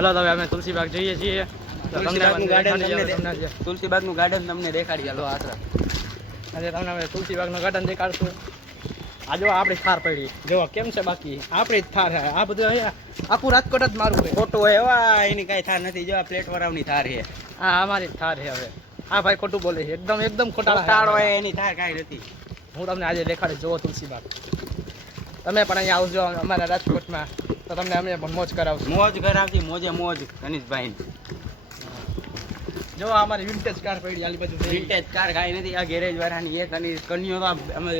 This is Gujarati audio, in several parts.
હાલો તો હવે અમે તુલસીબાગ જઈએ છીએ. તુલસીબાગનું ગાર્ડન તમને દેખાડી. હાલો આશરા આજે તમને અમે તુલસીબાગનું ગાર્ડન દેખાડશું. આ જો આપણી થાર પડી જો કેમ છે, બાકી આપણી જ થાર છે. આ બધું અહીંયા આખું રાજકોટ જ મારું છે. ખોટું હોય એવા એની કાંઈ થાર નથી. જો પ્લેટ વરાવની થાર છે. હા અમારી જ થાર છે. હવે હા ભાઈ ખોટું બોલે છે, એકદમ ખોટાળો હોય એની થાર કાંઈ નથી. હું તમને આજે દેખાડીશ. જોવો તુલસીબાગ તમે પણ અહીંયા આવજો અમારા રાજકોટમાં તો તમને અમે પણ મોજ કરાવશું. મોજ કરાવતી મોજે મોજ ગણેશભાઈ. જો અમારી વિન્ટેજ કાર પડી આલી બાજુ. વિન્ટેજ કાર કાંઈ નથી. આ ગેરેજ વાળાની એક અને કન્યો તો અમે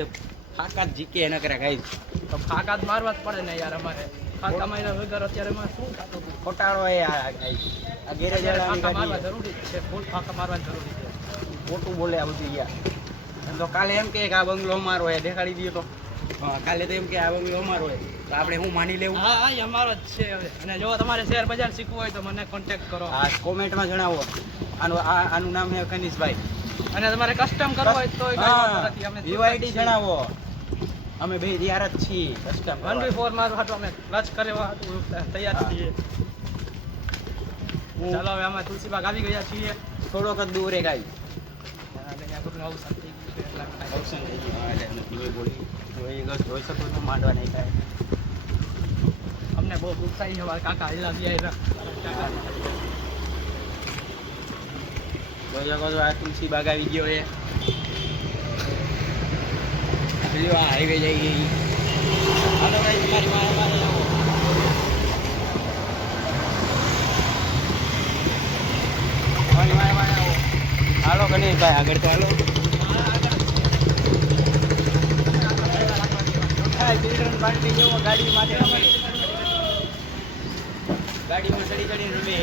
ફાકા જ જીકે ન કરે કાંઈ. તો ફાકા જ મારવા જ પડે ને યાર. અમારે ફાકા માર્યા વગર અત્યારે શું થતું? ખોટાળો એ આ ગેરેજ ફાકા મારવા જરૂરી છે. ફૂલ ફાકા મારવા જરૂરી છે. ખોટું બોલે આ બધું યાર. તો કાલે એમ કે આ બંગલો અમારો હોય દેખાડી દઈએ તો. કાલે તો એમ કે આ બંગલો અમારો હોય તો આપણે હું માની લેવું? હા હા અમારો જ છે. હવે અને જો તમારે શેર બજાર શીખવું હોય તો મને કોન્ટેક્ટ કરો. આ કોમેન્ટમાં જણાવો. આનું નામ છે કનીશભાઈ. અને તમારે કસ્ટમ કરવું હોય તો યુઆઈડી જણાવો. અમે બે તૈયાર જ છીએ. કસ્ટમ 1v4 માં હાટો અમે લચ કરવા તૈયાર છીએ. ચાલો હવે અમે તુલસીબાગ આવી ગયા છીએ. થોડોક જ દૂર એક આવી જોઈ શકો છો. માંડવા નહીં થાય. અમને બહુ દુઃખ થાય છે. મારા કાકા હિલા જોઈ શકો છો. આ તુલસીબાગ આવી ગયો છે. આ હાઈવે જઈ ગઈ. હાલો ભાઈ તમારી મારે આવો. હાલો ગણેશભાઈ આગળ તો હાલો. ગાડીમાં ચડી ચડીને રમે.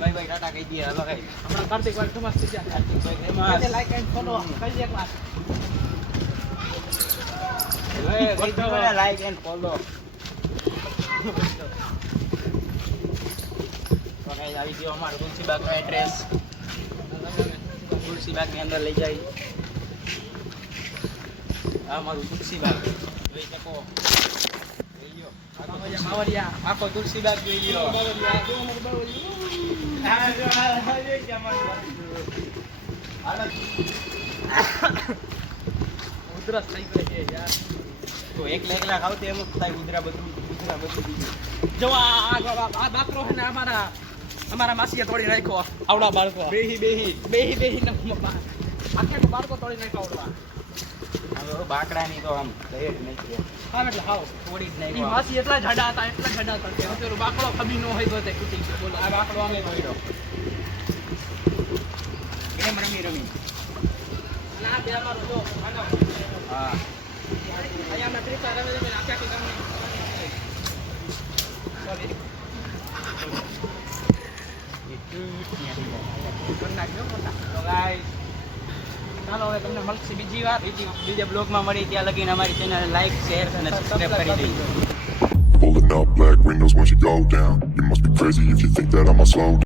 ભાઈ ટાટા કહી દઈએ. હાલો ભાઈ હમણાં કાર્તિક ભાઈ ફેમસ થઈ ગયા. લાઈક એન્ડ ફોલો કરી દે ક્લાસ. Like and follow. આવી ગયો અમારો તુલસીબાગનો એડ્રેસ. તુલસીબાગની અંદર લઈ જાય. આ અમારું તુલસીબાગ જોઈ શકો. આખો તુલસીબાગ જોઈ લ્યો. ઉધરસ થઈ ગઈ છે યાર. તો એકલા ખાવ તો એમ જ થાય. ઉધરા બધું જો આ બાકરો છે ને અમારા માસીએ તોડી નાખ્યો. આવડા બાળકો બેહી ને આખે બાળકો તોડી નાખ્યો. આવડવા બાકડાની તો આમ દહેજ નહીં. હા એટલે હાવ થોડી જ નહીં. માસી એટલા જાડા હતા કે અત્યારે બાકડો ખબી ન હોય તો તે તૂટી ગયો. બોલો આ બાકડો અમે પડ્યો. ગેમ રમી ના બે અમારો જો હા અહીંયા અમે ત્રીસા રમી આખી ગામની ચાલો હવે તમને મળશે બીજી વાર. બીજા બ્લોગમાં મળી. ત્યાં લગીને અમારી ચેનલ લાઈક શેર અને સબસ્ક્રાઇબ કરી દેજો. Pulling up black windows once you go down. You must be crazy if you think that I'ma slow down.